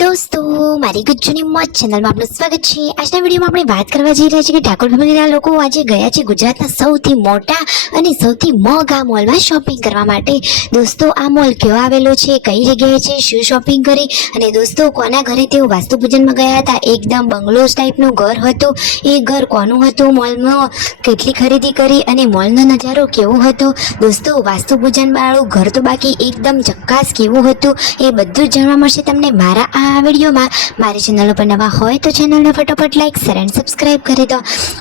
દોસ્તો મારી ગુજ્જુની મોજ ચેનલમાં આપનું સ્વાગત છે। આજના વિડીયોમાં આપણે વાત કરવા જઈ રહ્યા છીએ કે ઠાકોર ફેમિલીના લોકો આજે ગયા છે ગુજરાતના સૌથી મોટા અને સૌથી મોંઘા મોલમાં શોપિંગ કરવા માટે। દોસ્તો આ મોલ કયો આવેલો છે, કઈ જગ્યાએ છે, શું શોપિંગ કરી અને દોસ્તો કોના ઘરે તેઓ વાસ્તુ પૂજનમાં ગયા હતા। એકદમ બંગલોઝ ટાઈપનું ઘર હતું, એ ઘર કોનું હતું, મોલમાં કેટલી ખરીદી કરી અને મોલનો નજારો કેવો હતો। દોસ્તો વાસ્તુ પૂજન વાળું ઘર તો બાકી એકદમ ચક્કાસ કેવું હતું એ બધું જ જાણવા મળશે તમને મારા આ વિડીયોમાં। મારી ચેનલ ઉપર નવા હોય તો ચેનલને ફટાફટ લાઈક શેર એન્ડ સબસ્ક્રાઇબ કરી દો।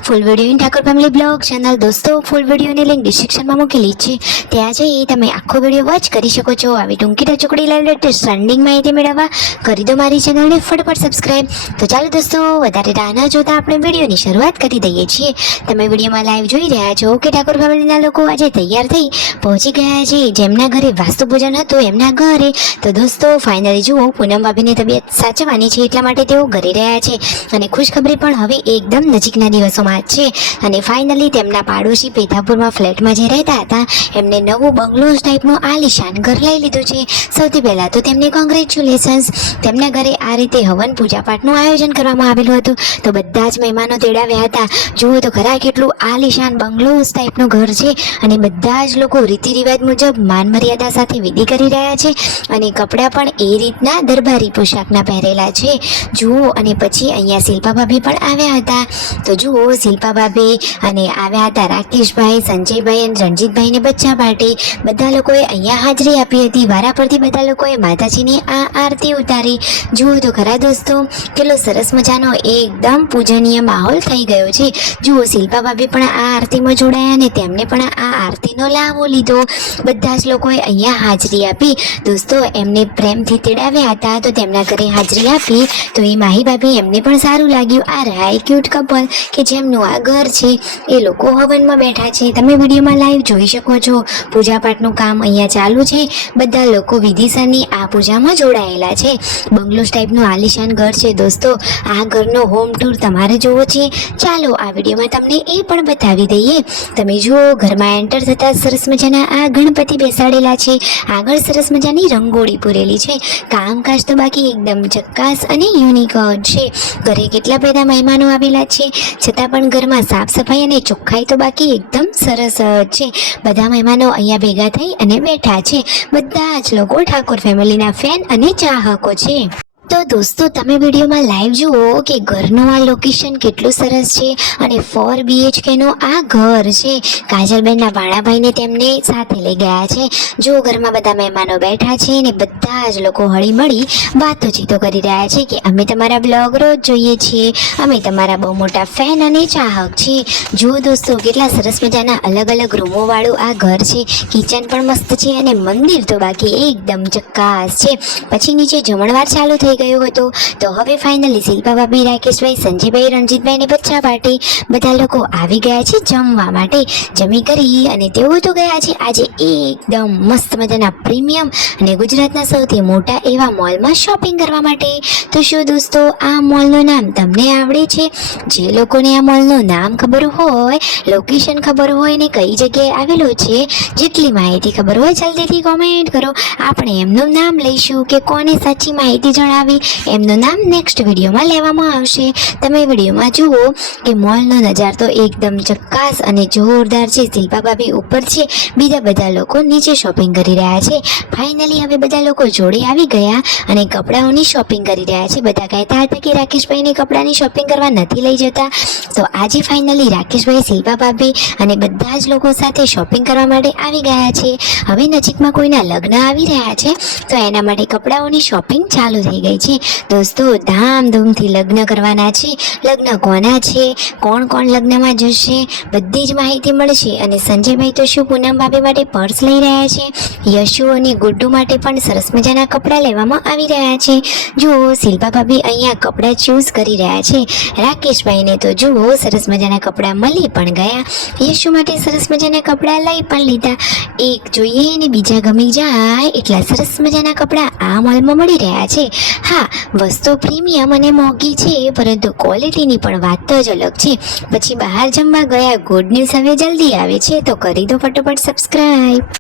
Full video in Thakor family blog channel દોસ્તો ફૂલ વિડીયોની લિંક ડિસ્ક્રિપ્શનમાં મૂકેલી છે, ત્યાં જઈ તમે આખો વિડીયો વોચ કરી શકો છો। આવી ટૂંકી ટચુકડી લાઈવ લેટેસ્ટ ટ્રેન્ડિંગ માહિતી મેળવવા કરી દો મારી ચેનલને ફટાફટ સબસ્ક્રાઇબ। તો ચાલો દોસ્તો વધારે રાહ ન જોતા આપણે વિડીયોની શરૂઆત કરી દઈએ છીએ। તમે વિડીયોમાં લાઈવ જોઈ રહ્યા છો કે ઠાકોર ફેમિલીના લોકો આજે તૈયાર થઈ પહોંચી ગયા છે જેમના ઘરે વાસ્તુ પૂજન હતું એમના ઘરે। તો દોસ્તો ફાઇનલી જુઓ પૂનમ ભાભીની તબિયત સાચવવાની છે એટલા માટે તેઓ ઘરે રહ્યા છે અને ખુશખબરી પણ હવે એકદમ નજીકના દિવસોમાં જ છે અને ફાઇનલી તેમના પાડોશી પેથાપુરમાં ફ્લેટમાં જે રહેતા હતા એમને નવું બંગલોઝ ટાઈપનું આલિશાન ઘર લઈ લીધું છે। સૌથી પહેલાં તો તેમને કોંગ્રેચ્યુલેશન્સ, તેમના ઘરે આ રીતે હવન પૂજા પાઠનું આયોજન કરવામાં આવેલું હતું તો બધા જ મહેમાનો તેડાવ્યા હતા। જુઓ તો ખરા કેટલું આલિશાન બંગલોઝ ટાઈપનું ઘર છે અને બધા જ લોકો રીતિ રિવાજ મુજબ માન મર્યાદા સાથે વિધિ કરી રહ્યા છે અને કપડાં પણ એ રીતના દરબારી પોશાકના પહેરેલા છે। જુઓ અને પછી અહીંયા શિલ્પા ભાભી પણ આવ્યા હતા। તો જુઓ શિલ્પા ભાભી અને આવ્યા હતા રાકેશભાઈ, સંજયભાઈ અને રણજીતભાઈ ને બચ્ચા પાર્ટી, બધા લોકોએ અહીંયા હાજરી આપી હતી। વારા પરથી બધા લોકોએ માતાજીની આ આરતી ઉતારી। જુઓ તો ખરા દોસ્તો કેટલો સરસ મજાનો એકદમ પૂજનીય માહોલ થઈ ગયો છે। જુઓ શિલ્પા ભાભી પણ આ આરતીમાં જોડાયા અને તેમને પણ આ આરતીનો લાભો લીધો। બધા જ લોકોએ અહીંયા હાજરી આપી। દોસ્તો એમને પ્રેમથી તેડાવ્યા હતા તો તેમના ઘરે હાજરી આપી તો એ માહી ભાભી એમને પણ સારું લાગ્યું। આ રાય ક્યુટ કપલ કે જેમનું આ ઘર છે એ લોકો હવનમાં બેઠા છે, તમે વિડીયોમાં લાઈવ જોઈ શકો છો। પૂજાપાઠનું કામ અહીંયા ચાલુ છે, બધા લોકો વિધિસરની આ પૂજામાં જોડાયેલા છે। બંગલોઝ ટાઈપનું આલિશાન ઘર છે દોસ્તો, આ ઘરનો હોમ ટૂર તમારે જોવો છે, ચાલો આ વિડીયોમાં તમને એ પણ બતાવી દઈએ। તમે જુઓ ઘરમાં એન્ટર થતાં સરસ મજાના આ ગણપતિ બેસાડેલા છે, આગળ સરસ મજાની રંગોળી પૂરેલી છે, કામકાજ તો બાકી એકદમ ચક્કાસ અને યુનિક છે। ઘરે કેટલા બધા મહેમાનો આવેલા છે છતાં પણ ઘરમાં સાફ સફાઈ અને ચોખ્ખાઈ તો બાકી એકદમ સરસ છે। બધા મહેમાનો અહીંયા ભેગા થઈ અને બેઠા છે, બધા જ લોકો ઠાકોર ફેમિલીના ફેન અને ચાહકો છે। તો દોસ્તો તમે વિડીયોમાં લાઈવ જુઓ કે ઘરનું આ લોકેશન કેટલું સરસ છે અને 4 BHK નું આ ઘર છે। કાજલબેનના ભાણાભાઈને તેમને સાથે લઈ ગયા છે। જો ઘરમાં બધા મહેમાનો બેઠા છે ને બધા જ લોકો હળી મળી વાતોચીતો કરી રહ્યા છે કે અમે તમારા બ્લોગ રોજ જોઈએ છીએ, અમે તમારા બહુ મોટા ફેન અને ચાહક છીએ। જુઓ દોસ્તો કેટલા સરસ મજાના અલગ અલગ રૂમો વાળું આ ઘર છે, કિચન પણ મસ્ત છે અને મંદિર તો બાકી એકદમ ચક્કાસ છે। પછી નીચે જમણવાર ચાલુ થઈ ગયું હતું તો હવે ફાઇનલી શિલ્પા ભાભી, રાકેશભાઈ, સંજયભાઈ, રણજીતભાઈ ને બચ્ચા પાર્ટી બધા લોકો આવી ગયા છે જમવા માટે। જમી કરી અને તેઓ તો ગયા છે આજે એકદમ મસ્ત મજાના પ્રીમિયમ અને ગુજરાતના સૌથી મોટા એવા મોલમાં શોપિંગ કરવા માટે। તો શું દોસ્તો આ મોલનું નામ તમને આવડે છે? જે લોકોને આ મોલનું નામ ખબર હોય, લોકેશન ખબર હોય ને કઈ જગ્યાએ આવેલું છે, જેટલી માહિતી ખબર હોય જલ્દીથી કોમેન્ટ કરો, આપણે એમનું નામ લઈશું કે કોને સાચી માહિતી જણાવી એમનું નામ નેક્સ્ટ વિડીયોમાં લેવામાં આવશે। તમે વિડીયોમાં જુઓ કે મોલનો નજારો તો એકદમ ચક્કાસ અને જોરદાર છે। શિલ્પા ભાભી ઉપર છે, બીજા બધા લોકો નીચે શોપિંગ કરી રહ્યા છે। ફાઇનલી હવે બધા લોકો જોડે આવી ગયા અને કપડાઓની શોપિંગ કરી રહ્યા છે। બધા કહેતા હતા કે રાકેશભાઈને કપડાની શોપિંગ કરવા નથી લઈ જતા, તો આજે ફાઇનલી રાકેશભાઈ, શિલ્પા ભાભી અને બધા જ લોકો સાથે શોપિંગ કરવા માટે આવી ગયા છે। હવે નજીકમાં કોઈના લગ્ન આવી રહ્યા છે તો એના માટે કપડાઓની શોપિંગ ચાલુ થઈ ગઈ છે। દોસ્તો ધામધૂમથી લગ્ન કરવાના છે, લગ્ન કોના છે, કોણ કોણ લગ્નમાં જશે બધી જ માહિતી મળશે। અને સંજયભાઈ તો શું પૂનમ ભાભી માટે પર્સ લઈ રહ્યા છે, યશુ અને ગુડ્ડુ માટે પણ સરસ મજાના કપડાં લેવામાં આવી રહ્યા છે। જુઓ શિલ્પા ભાભી અહીંયા કપડાં ચૂઝ કરી રહ્યા છે, રાકેશભાઈને તો જુઓ સરસ મજાના કપડાં મળી પણ ગયા, યશુ માટે સરસ મજાના કપડાં લઈ પણ લીધા। એક જોઈએ ને બીજા ગમી જાય એટલા સરસ મજાના કપડાં આ મોલમાં મળી રહ્યા છે। હા, વસ્તુ પ્રીમિયમ અને મોંઘી છે પરંતુ ક્વોલિટીની પણ વાત જ અલગ છે। પછી બહાર જમવા ગયા ગુડ ન્યૂઝ હવે જલ્દી આવે છે તો કરી દો ફટાફટ સબસ્ક્રાઈબ।